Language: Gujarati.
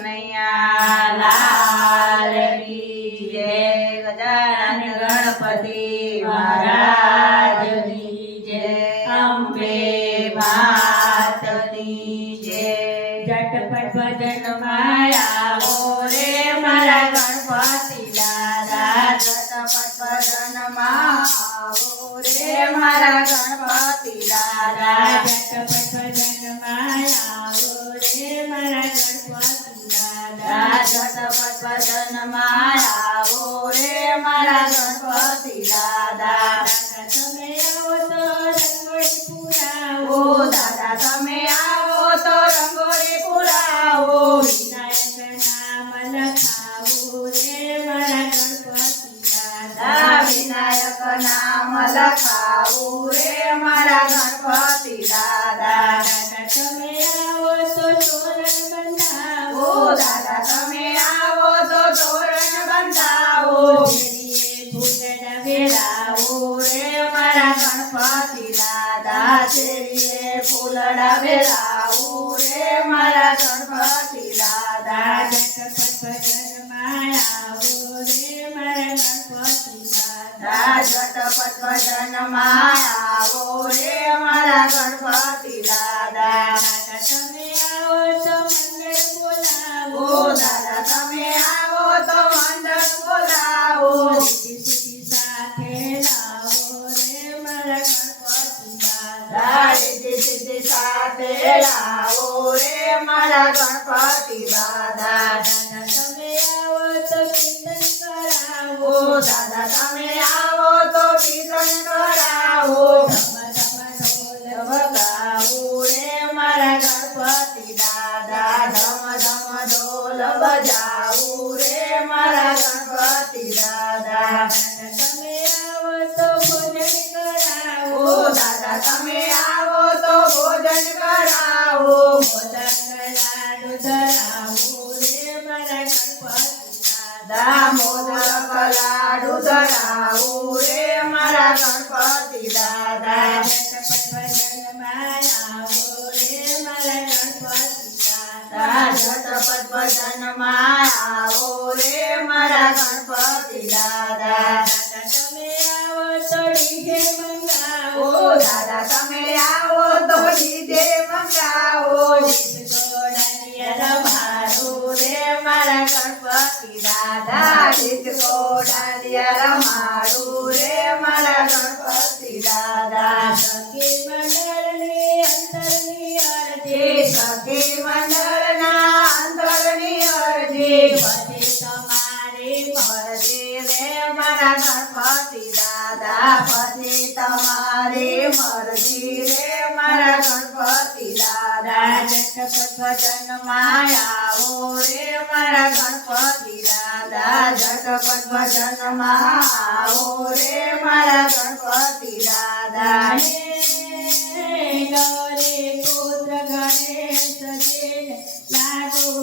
કનૈયા લાલ કી જય ગજાનન ગણપતિ મહારાજની જય અંબે માતની જય ઝટપટ ભજનમાં આવો રે મારા ગણપતિ દાદા ઝટપટ ભજનમાં આવો રે મારા ગણપતિ દાદા ઝટપટ ભજનમાં આવો રે મારા ગણપતિ દાદા ઝટપટ ભજનમાં આવો રે મારા ગણપતિ દાદા તમે આવો તો રંગોળી પુરાવો દાદા તમે આવો તો રંગોળી પુરાવો વિનાયક નામ લખાવો રે મારા ગણપતિ દાદા વિનાયક નામ લખાવો રે મારા ગણપતિ દાદા તમે આવો તો તોરણ બંધાવો દાદા તમે આવો તો તોરણ બંધાવો ફૂલડા વેરાવો રે મારા ગણપતિ દાદા શેરીએ ફૂલડા વેરાવો રે મારા ગણપતિ દાદા ઝટપટ ભજનમાં આવો રે મારા ગણપતિ દાદા ઝટપટ ભજનમાં આવો રે મારા ગણપતિ દાદા તમે આવો તો મંડળ બોલાવો દાદા તમે આવો તો મંડળ બોલાવો સીધી સાથે લાવો રે મારા ગણપતિ દાદા સીધી સાથે લાવો રે મારા ગણપતિ દાદા તમે આવો તો કીર્તન કરાવો દાદા તમે આવો તો કીર્તન કરાવો ઢમ વગાવો રે મારા ગણપતિ દાદા ધમ ધમ ઢોલ બજાવો રે મારા ગણપતિ દાદા તમે આવો તો ભોજન કરાવો દાદા તમે આવો તો ભોજન કરાવો મોદક લાડુ ધરાવો રે મારા ગણપતિ દાદા મોદક લાડુ ધરાવો રે મારા ગણપતિ દાદા ઝટપટ ભજનમાં આવો રે મારા ગણપતિ દાદા ઝટપટ ભજનમાં આવો રે મારા ગણપતિ દાદા તમે આવો તો ડીજે મંગાવો દાદા તમે આવો તો ડીજે મંગાવો ગીત ગોડાનિયા રમાડો રે મારા ગણપતિ દાદા ગીત ગોડાનિયા રમાડો રે મારા ગણપતિ દાદા સખી મંડળની અંતરની અરજી સખી મંડળના અંતરની અરજી પછી તમારી મરજી રે મારા ગણપતિ દાદા પછી તમારી મરજી રે મારા ગણપતિ દાદા ઝટપટ ભજનમાં આવો રે મારા ગણપતિ દાદા ઝટપટ ભજનમાં આવો રે મારા ગણપતિ દાદા ગૌરી પુત્ર ગણેશ લાગુ